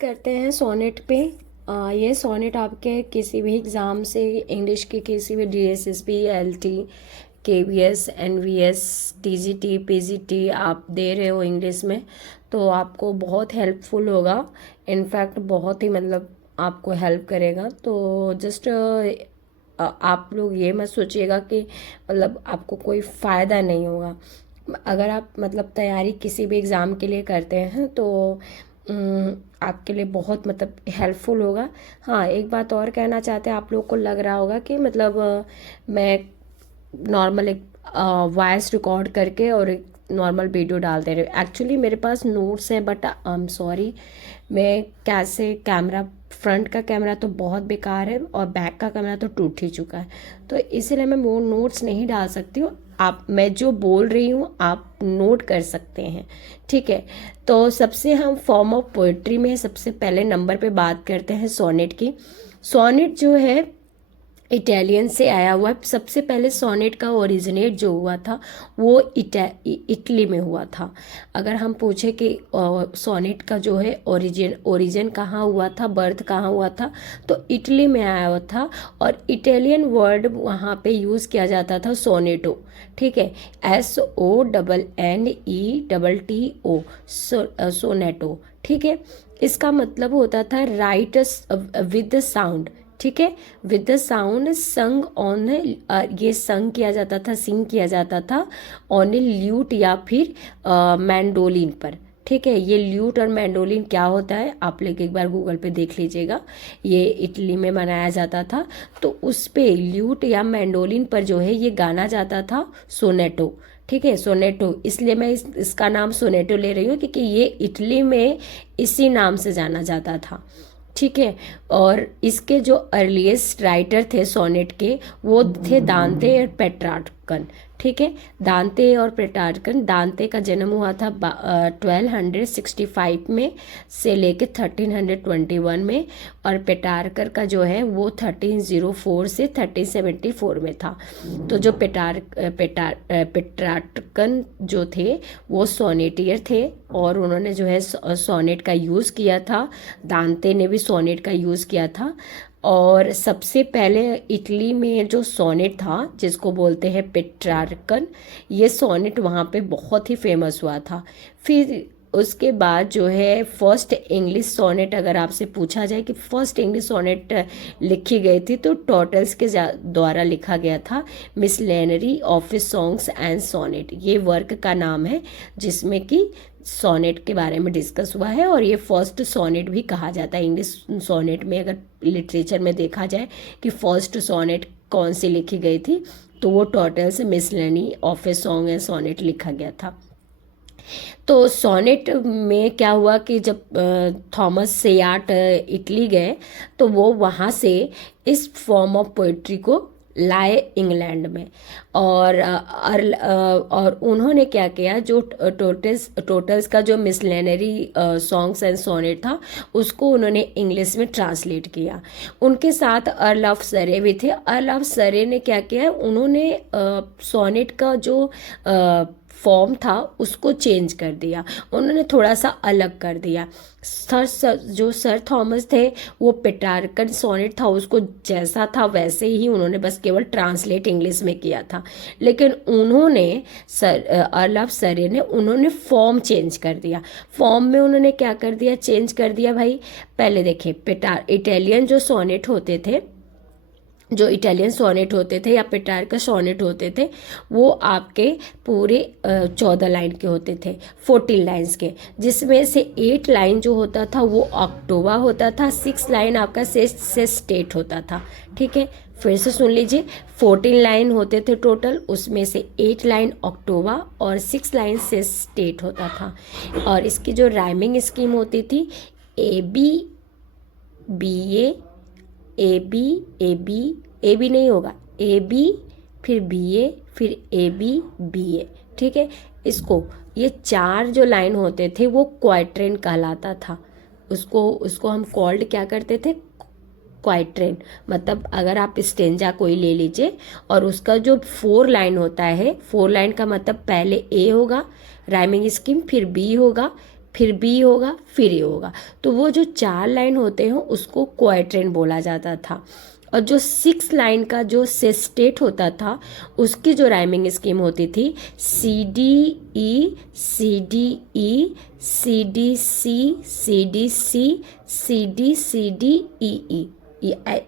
करते हैं सोनेट पे। ये सोनेट आपके किसी भी एग्ज़ाम से इंग्लिश के किसी भी DSSB, LT, KVS, NVS, TGT, PGT आप दे रहे हो इंग्लिश में, तो आपको बहुत हेल्पफुल होगा। इनफैक्ट बहुत ही मतलब आपको हेल्प करेगा। तो जस्ट आप लोग ये मत सोचिएगा कि मतलब आपको कोई फ़ायदा नहीं होगा। अगर आप मतलब तैयारी किसी भी एग्ज़ाम के लिए करते हैं तो आपके लिए बहुत मतलब हेल्पफुल होगा। हाँ, एक बात और कहना चाहते हैं, आप लोग को लग रहा होगा कि मतलब मैं नॉर्मल एक वॉइस रिकॉर्ड करके और एक नॉर्मल वीडियो डाल दे रहे हूँ। एक्चुअली मेरे पास नोट्स हैं, बट आई एम सॉरी, मैं कैसे कैमरा, फ्रंट का कैमरा तो बहुत बेकार है और बैक का कैमरा तो टूट ही चुका है, तो इसीलिए मैं वो नोट्स नहीं डाल सकती हूँ। आप, मैं जो बोल रही हूँ आप नोट कर सकते हैं, ठीक है। तो सबसे हम फॉर्म ऑफ पोइट्री में सबसे पहले नंबर पे बात करते हैं सोनेट की। सोनेट जो है इटालियन से आया हुआ है। सबसे पहले सोनेट का ओरिजिनेट जो हुआ था वो इटली में हुआ था। अगर हम पूछे कि सोनेट का जो है ओरिजिन कहाँ हुआ था, बर्थ कहाँ हुआ था, तो इटली में आया हुआ था। और इटालियन वर्ड वहाँ पे यूज़ किया जाता था सोनेटो, ठीक है, SONNETTO, सोनेटो, ठीक है। इसका मतलब होता था राइट विद द साउंड, ठीक है, विद द साउंड संग ऑन, ये संग किया जाता था, सिंग किया जाता था ऑन ए ल्यूट या फिर मैंडोलिन पर, ठीक है। ये ल्यूट और मैंडोलिन क्या होता है आप लोग एक बार गूगल पे देख लीजिएगा। ये इटली में मनाया जाता था, तो उस पे ल्यूट या मैंडोलिन पर जो है ये गाना जाता था सोनेटो, ठीक है, सोनेटो। इसलिए मैं इसका नाम सोनेटो ले रही हूँ क्योंकि ये इटली में इसी नाम से जाना जाता था, ठीक है। और इसके जो अर्लीस्ट राइटर थे सोनेट के, वो थे दांते और पेट्रार्कन, ठीक है। दांते और पेट्रार्कन, दांते का जन्म हुआ था 1265 में से लेके 1321 में, और पेट्रार्कर का जो है वो 1304 से 1374 में था। तो जो पेट्रार्कन जो थे वो सोनेटियर थे और उन्होंने जो है सोनेट का यूज़ किया था। दांते ने भी सोनेट का यूज़ किया था। और सबसे पहले इटली में जो सोनेट था जिसको बोलते हैं पेट्रार्कन, ये सोनेट वहाँ पे बहुत ही फेमस हुआ था। फिर उसके बाद जो है फर्स्ट इंग्लिश सोनेट, अगर आपसे पूछा जाए कि फर्स्ट इंग्लिश सोनेट लिखी गई थी, तो टॉटल्स के द्वारा लिखा गया था। मिसलेनरी ऑफिस सॉन्ग्स एंड सोनेट, ये वर्क का नाम है जिसमें कि सोनेट के बारे में डिस्कस हुआ है। और ये फर्स्ट सोनेट भी कहा जाता है इंग्लिश सोनेट में। अगर लिटरेचर में देखा जाए कि फर्स्ट सोनेट कौन सी लिखी गई थी, तो वो टॉटल्स मिसलेनी ऑफिस सॉन्ग एंड सोनेट लिखा गया था। तो सोनेट में क्या हुआ कि जब थॉमस सेयाट इटली गए, तो वो वहाँ से इस फॉर्म ऑफ पोइट्री को लाए इंग्लैंड में। और उन्होंने क्या किया, जो टोटल्स का जो मिसलेनरी सॉन्ग्स एंड सोनेट था उसको उन्होंने इंग्लिश में ट्रांसलेट किया। उनके साथ अर्ल ऑफ सरे भी थे। अर्ल ऑफ सरे ने क्या किया, उन्होंने सोनेट का जो फॉर्म था उसको चेंज कर दिया, उन्होंने थोड़ा सा अलग कर दिया। जो सर थॉमस थे वो पेट्रार्कन सोनेट था उसको जैसा था वैसे ही उन्होंने बस केवल ट्रांसलेट इंग्लिश में किया था। लेकिन उन्होंने अर्ल ऑफ सरे ने उन्होंने फॉर्म चेंज कर दिया। फॉर्म में उन्होंने क्या कर दिया, चेंज कर दिया भाई। पहले देखिए, इटालियन जो सोनेट होते थे, जो इटालियन सोनेट होते थे या पेट्रार्का सोनेट होते थे, वो आपके पूरे 14 लाइन के होते थे, 14 लाइन्स के, जिसमें से 8 लाइन जो होता था वो ऑक्टोवा होता था, 6 लाइन आपका से स्टेट होता था, ठीक है। फिर से सुन लीजिए, 14 लाइन होते थे टोटल, उसमें से 8 लाइन ऑक्टोवा और 6 लाइन से स्टेट होता था। और इसकी जो राइमिंग स्कीम होती थी, AB BA, ए बी नहीं होगा, AB फिर BA फिर AB BA, ठीक है। इसको, ये 4 जो लाइन होते थे वो क्वाइट्रेन कहलाता था। उसको हम कॉल्ड क्या करते थे, क्वाइट्रेन। मतलब अगर आप स्टेंजा कोई ले लीजिए और उसका जो 4 लाइन होता है, 4 लाइन का मतलब पहले A होगा राइमिंग स्कीम, फिर B होगा, फिर बी होगा, फिर ए होगा। तो वो जो 4 लाइन होते हैं उसको क्वाड्रेंट बोला जाता था। और जो 6 लाइन का जो सेस्टेट होता था उसकी जो राइमिंग स्कीम होती थी C D E, C D E, C D C, C D C, C D C D E E,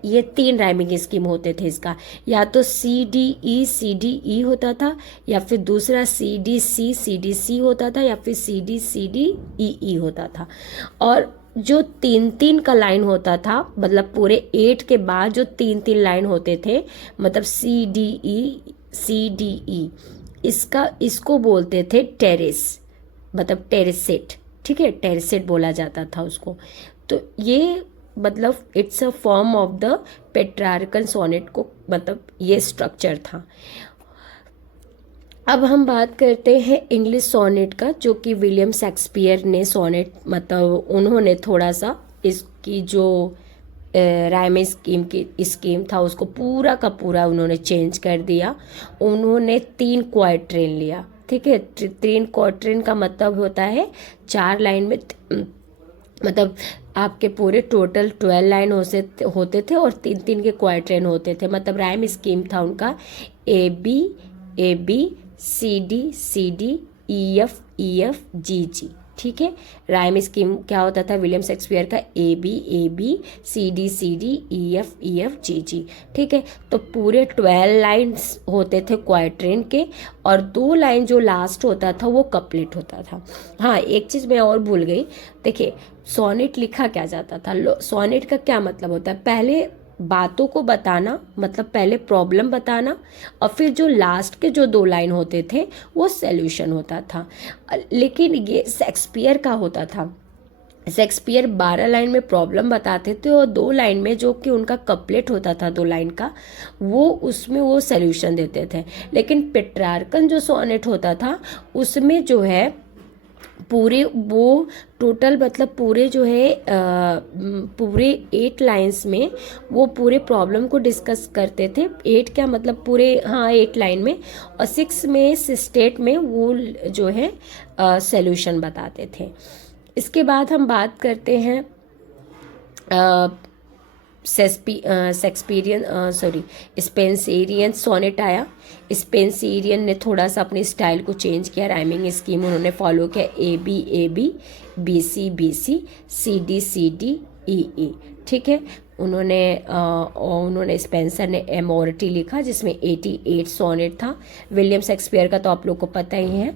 ये 3 राइमिंग स्कीम होते थे इसका। या तो सी डी ई, सी डी ई होता था, या फिर दूसरा सी डी सी, सी डी सी होता था, या फिर सी डी सी डी ई ई होता था। और जो 3-3 का लाइन होता था, मतलब पूरे 8 के बाद जो 3-3 लाइन होते थे, मतलब सी डी ई, सी डी ई, इसको बोलते थे टेरेस, मतलब टेरेसेट। ठीक है, टेरेसेट बोला जाता था उसको। तो ये मतलब it's a form of the Petrarchan sonnet को, मतलब ये स्ट्रक्चर था। अब हम बात करते हैं इंग्लिश सोनेट का, जो कि विलियम शेक्सपियर ने सोनेट, मतलब उन्होंने थोड़ा सा इसकी जो राइम स्कीम था उसको पूरा का पूरा उन्होंने चेंज कर दिया। उन्होंने 3 क्वाड्रेंट लिया। ठीक है, 3 क्वाड्रेंट का मतलब होता है 4 लाइन में, मतलब आपके पूरे टोटल 12 लाइन होते थे और 3-3 के क्वाड्रेंट होते थे। मतलब राइम स्कीम था उनका A B C D E F G G. ठीक है, राइम स्कीम क्या होता था विलियम शेक्सपियर का, A B C D E F G G. ठीक है, तो पूरे 12 लाइन्स होते थे क्वाड्रेंट के, और 2 लाइन जो लास्ट होता था वो कपलेट होता था। हाँ, एक चीज़ मैं और भूल गई। देखिए, सोनेट लिखा क्या जाता था, सोनेट का क्या मतलब होता है, पहले बातों को बताना, मतलब पहले प्रॉब्लम बताना, और फिर जो लास्ट के जो 2 लाइन होते थे वो सॉल्यूशन होता था। लेकिन ये शेक्सपियर का होता था। शेक्सपियर 12 लाइन में प्रॉब्लम बताते थे और 2 लाइन में जो कि उनका कपलेट होता था 2 लाइन का, वो उसमें वो सॉल्यूशन देते थे। लेकिन पेट्रार्कन जो सोनेट होता था उसमें जो है पूरे वो टोटल, मतलब पूरे जो है पूरे 8 लाइंस में वो पूरे प्रॉब्लम को डिस्कस करते थे। 8 क्या मतलब पूरे, हाँ 8 लाइन में, और 6 में स्टेट में वो जो है सॉल्यूशन बताते थे। इसके बाद हम बात करते हैं स्पेंसरियन सोनेट आया। स्पेंसरियन ने थोड़ा सा अपने स्टाइल को चेंज किया, राइमिंग स्कीम उन्होंने फॉलो किया ए बी सी डी ई ई। ठीक है, उन्होंने स्पेंसर ने एमोरिटी लिखा जिसमें 88 सोनेट था। विलियम शेक्सपियर का तो आप लोग को पता ही है,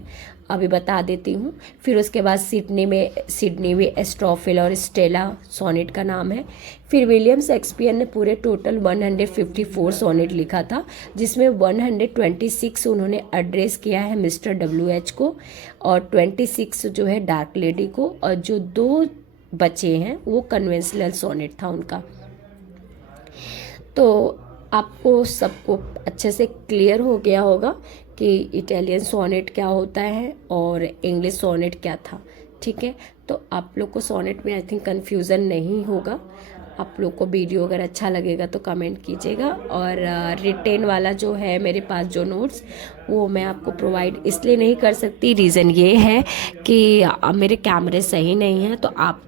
अभी बता देती हूँ। फिर उसके बाद सिडनी में एस्ट्रोफिल और स्टेला सोनेट का नाम है। फिर विलियम शेक्सपियर ने पूरे टोटल 154 सोनेट लिखा था, जिसमें 126 उन्होंने एड्रेस किया है मिस्टर WH को, और 26 जो है डार्क लेडी को, और जो 2 बचे हैं वो कन्वेंशनल सोनेट था उनका। तो आपको सबको अच्छे से क्लियर हो गया होगा कि इटालियन सोनेट क्या होता है और इंग्लिश सोनेट क्या था। ठीक है, तो आप लोग को सोनेट में आई थिंक कन्फ्यूज़न नहीं होगा। आप लोग को वीडियो अगर अच्छा लगेगा तो कमेंट कीजिएगा, और रिटेन वाला जो है मेरे पास जो नोट्स, वो मैं आपको प्रोवाइड इसलिए नहीं कर सकती, रीज़न ये है कि मेरे कैमरे सही नहीं है। तो आप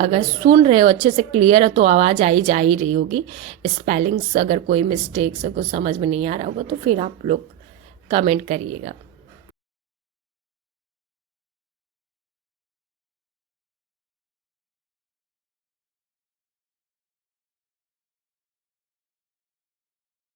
अगर सुन रहे हो अच्छे से क्लियर है तो आवाज़ जा ही रही होगी। स्पेलिंग्स अगर कोई मिस्टेक्स कुछ समझ में नहीं आ रहा होगा तो फिर आप लोग कमेंट करिएगा।